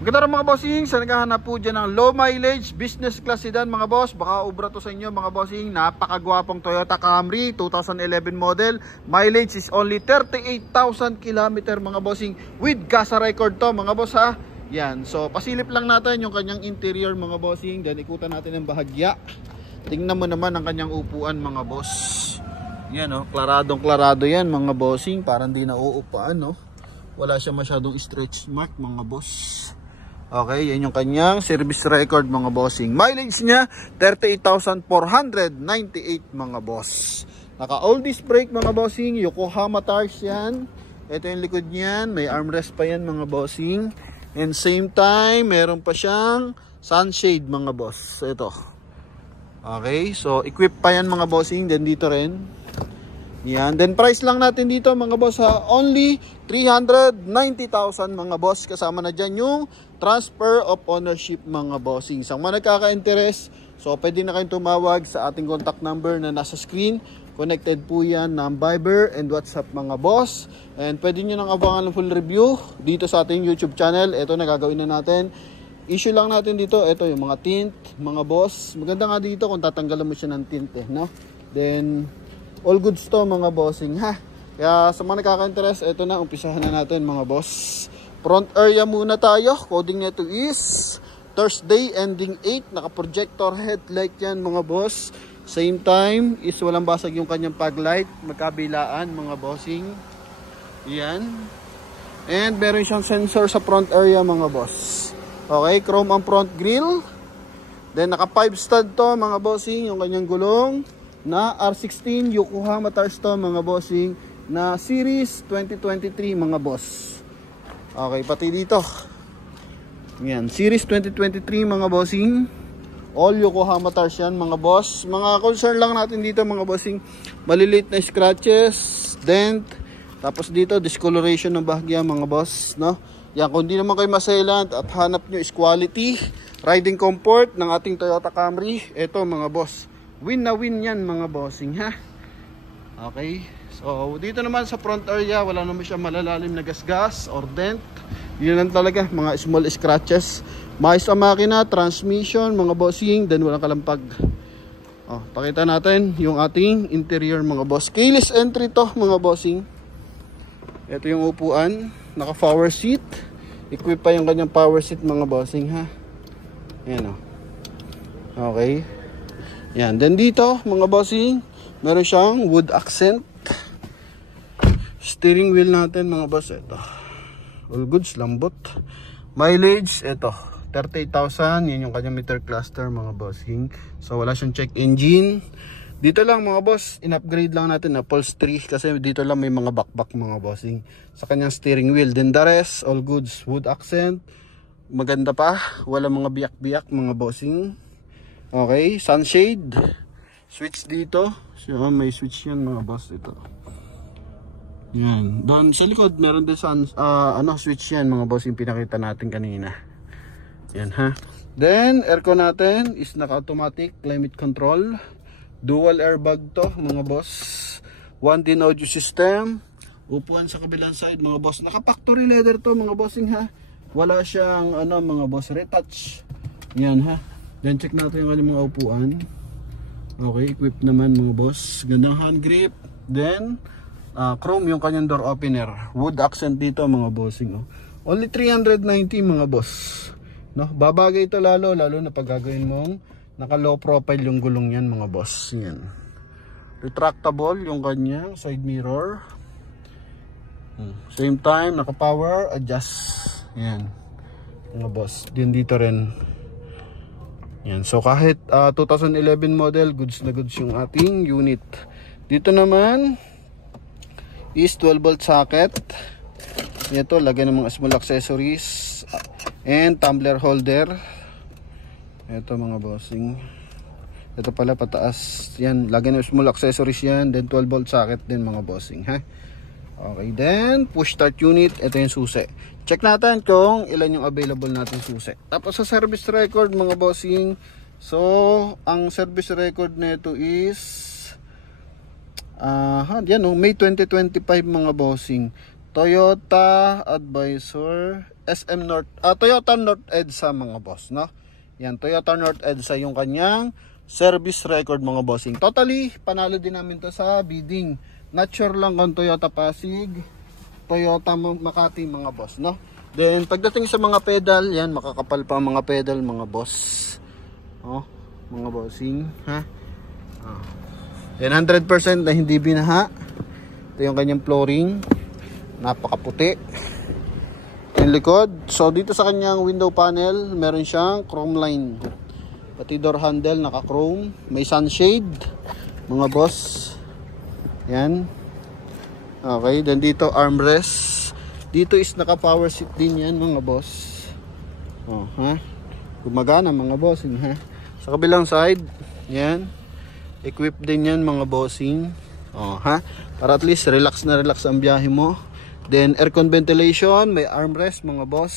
Maganda rin mga bossing, sa naghahanap po dyan ng low mileage business class sedan mga boss, baka ubra to sa inyo mga bossing. Napakagwapong Toyota Camry 2011 model, mileage is only 38,000 km mga bossing, with Gasa record to mga boss ha. Yan, so pasilip lang natin yung kanyang interior mga bossing, then ikutan natin ang bahagya. Tingnan mo naman ang kanyang upuan mga boss. Yan oh, klaradong klarado yan mga bossing, parang di na uupaan no. Wala siya masyadong stretch mark mga boss. Okay, yan yung kanyang service record mga bossing. Mileage niya 38,498 mga boss. Naka all disc brake mga bossing, Yokohama tires yan. Ito yung likod niyan, may armrest pa yan mga bossing. And same time, meron pa siyang sunshade mga boss. Ito. Okay, so equip pa yan mga bossing, then dito rin. Yan, then price lang natin dito mga boss ha, only 390,000 mga boss. Kasama na dyan yung transfer of ownership mga bossing. Sa mga nagkaka-interest, so pwede na kayong tumawag sa ating contact number na nasa screen. Connected po yan ng Viber and WhatsApp mga boss. And pwede nyo nang abangan ng full review dito sa ating YouTube channel. Ito na gagawin na natin. Issue lang natin dito, ito yung mga tint mga boss. Maganda nga dito kung tatanggalan mo siya ng tint no? Then all goods to mga bossing ha. Kaya sa mga nakaka-interest, ito na, umpisahan na natin mga boss. Front area muna tayo. Coding nito is Thursday ending 8. Naka-projector headlight yan mga boss. Same time is walang basag yung kanyang fog light. Magkabilaan mga bossing. Yan. And meron siyang sensor sa front area mga boss. Okay, chrome ang front grille. Then naka 5 stud to mga bossing. Yung kanyang gulong na R16 Yokohama tires to mga bossing, na series 2023 mga boss. Okay, pati dito yan, series 2023 mga bossing, all Yokohama tires yan mga boss. Mga concern lang natin dito mga bossing, maliliit na scratches, dent, tapos dito discoloration ng bahagya mga boss no. Yan, kung di naman kayo masailant at hanap nyo is quality riding comfort ng ating Toyota Camry, eto mga boss, win na win yan mga bossing ha. Okay, so dito naman sa front area, wala naman siya malalalim na gasgas or dent. Yun lang talaga, mga small scratches. Maayos ang makina, transmission mga bossing, then walang kalampag. Pakita natin yung ating interior mga boss. Keyless entry to mga bossing. Ito yung upuan, naka power seat. Equip pa yung kanyang power seat mga bossing ha. Ayan o. Okay. Yan, then dito mga bossing, meron siyang wood accent. Steering wheel natin mga boss, ito all goods, lambot. Mileage, ito 38,000, yun yung kanyang meter cluster mga bossing. So wala siyang check engine. Dito lang mga boss, in-upgrade lang natin na upholstery, kasi dito lang may mga bakbak mga bossing sa kanyang steering wheel. Then the rest, all goods, wood accent. Maganda pa, wala mga biyak-biyak mga bossing. Okay, sunshade, switch dito. So may switch yan mga boss, ito. Yan, doon sa likod meron din switch yan mga boss, yung pinakita natin kanina. Yan ha. Then aircon natin is naka-automatic climate control. Dual airbag to mga boss. 1-din audio system. Upuan sa kabilang side mga boss. Naka-factory leather to mga bossing ha. Wala siyang mga boss retouch. Yan ha. Then check natin yung mga upuan. Okay, equipped naman mga boss. Gandang hand grip. Then chrome yung kanyang door opener. Wood accent dito mga bossing Only 390 mga boss. No, babagay ito lalo na pag gagawin mong naka low profile yung gulong yan mga boss. Yan. Retractable yung kanyang side mirror. Same time naka power adjust. Yan. Mga boss. Din dito rin. Yan. So kahit 2011 model, goods na goods yung ating unit. Dito naman is 12 volt socket. Ito, lagyan ng mga small accessories and tumbler holder. Ito mga bossing. Ito pala pataas. Yan, lagyan ng small accessories yan. Then 12 volt socket din mga bossing ha. Okay, then push start unit. Ito yung susi. Check natin kung ilan yung available natin susi. Tapos sa service record mga bossing. So, ang service record nito is yan May 2025 mga bossing. Toyota Advisor SM North, Toyota North EDSA mga boss, no? Yan, Toyota North EDSA yung kanyang service record mga bossing. Totally, panalo din namin to sa bidding. Not sure lang kung Toyota Pasig, Toyota Makati mga boss, no? Then, pagdating sa mga pedal, yan, makakapal pa ang mga pedal mga boss. Oh, mga bossing, ha? Oh. Yan, 100% na hindi binaha. Ito yung kanyang flooring. Napakaputi. Yung likod. So, dito sa kanyang window panel, meron siyang chrome line. Pati door handle naka-chrome, may sunshade mga boss. Yan. Okay, then dito armrest. Dito is naka-power seat din yan mga boss. Oh, ha? Gumagana mga bossing, ha? Sa kabilang side, yan. Equipped din yan mga bossing. Oh, ha? Para at least relax na relax ang biyahe mo. Then aircon ventilation, may armrest mga boss.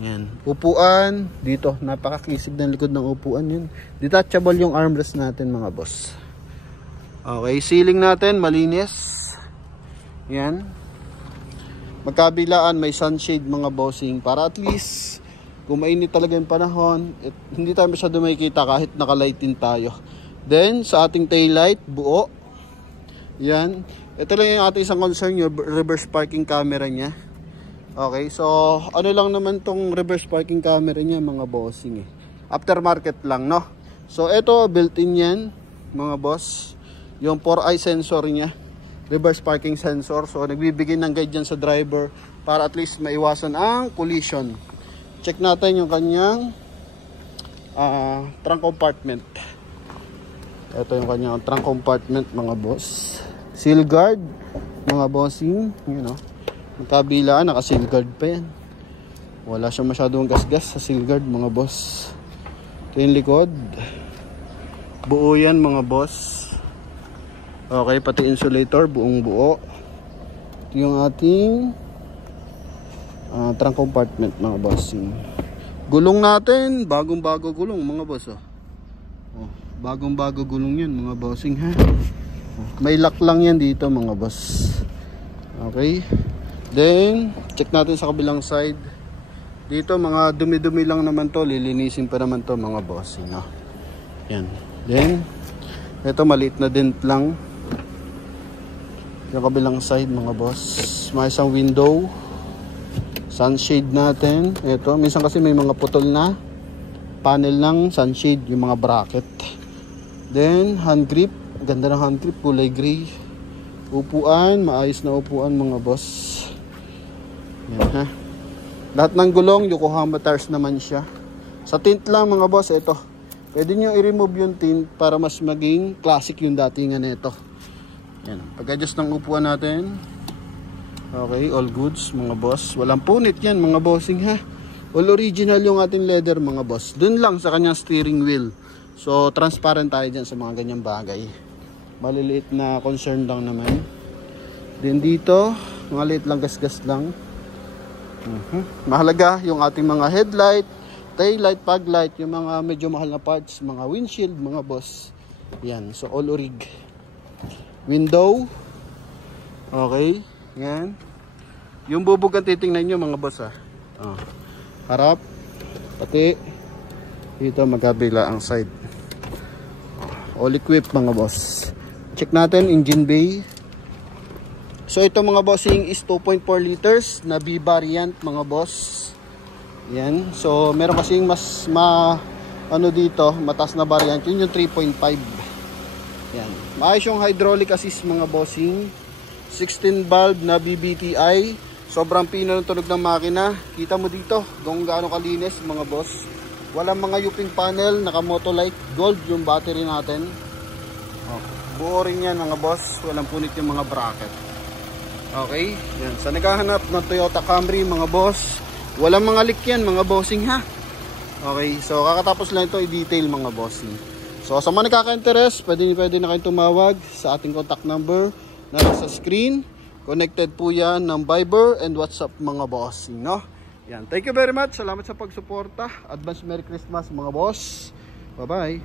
Yan. Upuan, dito, napakakisig ng likod ng upuan yun. Detachable yung armrest natin mga boss. Okay, ceiling natin, malinis. Yan. Magkabilaan, may sunshade mga bossing. Para at least, kung mainit talaga yung panahon, hindi tayo masyado makikita kahit nakalightin tayo. Then, sa ating taillight, buo. Yan. Ito lang yung ating isang concern, yung reverse parking camera niya. Okay, so ano lang naman tong reverse parking camera niya mga bossing eh. Aftermarket lang, no? So ito built-in yan mga boss. Yung 4-eye sensor niya, reverse parking sensor. So nagbibigay ng guide dyan sa driver para at least maiwasan ang collision. Check natin yung kanyang trunk compartment. Ito yung kanyang trunk compartment mga boss. Seal guard mga bossing, you know. Magkabilaan, naka-seal guard pa yan. Wala siya masyadong gasgas sa seal guard mga boss. Ito yung likod. Buo yan mga boss. Okay, pati insulator, buong buo. Ito yung ating trunk compartment mga bossing. Gulong natin, bagong bago gulong mga boss. Oh, bagong bago gulong yan mga bossing, ha. May lock lang yan dito mga boss. Okay. Then, check natin sa kabilang side. Dito, mga dumi-dumi lang naman to. Lilinisin pa naman to mga bossing, no? Yan. Then, ito maliit na dent lang. Yung kabilang side mga boss. May isang window. Sunshade natin. Ito, minsan kasi may mga putol na panel ng sunshade, yung mga bracket. Then, hand grip. Ganda ng hand grip, kulay gray. Upuan, maayos na upuan mga boss. Yan, ha. Lahat ng gulong, Yokohama tires naman siya. Sa tint lang mga boss, ito. Pwede nyo i-remove yung tint para mas maging classic yung datingan nito. Yan. Pag-adjust ng upuan natin. Okay, all goods mga boss. Walang punit yan mga bossing, ha. All original yung ating leather mga boss. Dun lang sa kanyang steering wheel. So, transparent tayo dyan sa mga ganyang bagay. Maliliit na concern lang naman. Then dito, mga liit lang, gas-gas lang. Mahalaga yung ating mga headlight, taillight, fog light, yung mga medyo mahal na parts, mga windshield, mga boss. Yan, so all orig. Window. Okay, yan. Yung bubog ang titingnan nyo mga boss, ha. Harap, pati dito magkabila ang side. All equipped mga boss. Check natin engine bay. So ito mga bossing is 2.4 liters na B variant mga boss. Yan. So meron kasing mas dito, mataas na variant. Yun yung 3.5. Yan. Maayos yung hydraulic assist mga bossing. 16 valve na BBTI. Sobrang pino ng tunog ng makina. Kita mo dito kung gaano kalinis mga boss. Walang mga yuping panel, naka Motolite gold yung battery natin. Buo rin yan mga boss. Walang punit yung mga bracket. Okay, yan. Sa naghahanap ng Toyota Camry mga boss, walang mga leak yan mga bossing, ha. Okay, so kakatapos lang ito i-detail mga bossing. So sa mga nakaka-interest, pwede na kayong tumawag sa ating contact number na nasa screen. Connected po yan ng Viber and WhatsApp mga bossing, no. Yan, thank you very much. Salamat sa pagsuporta. Advance Merry Christmas mga boss. Bye bye.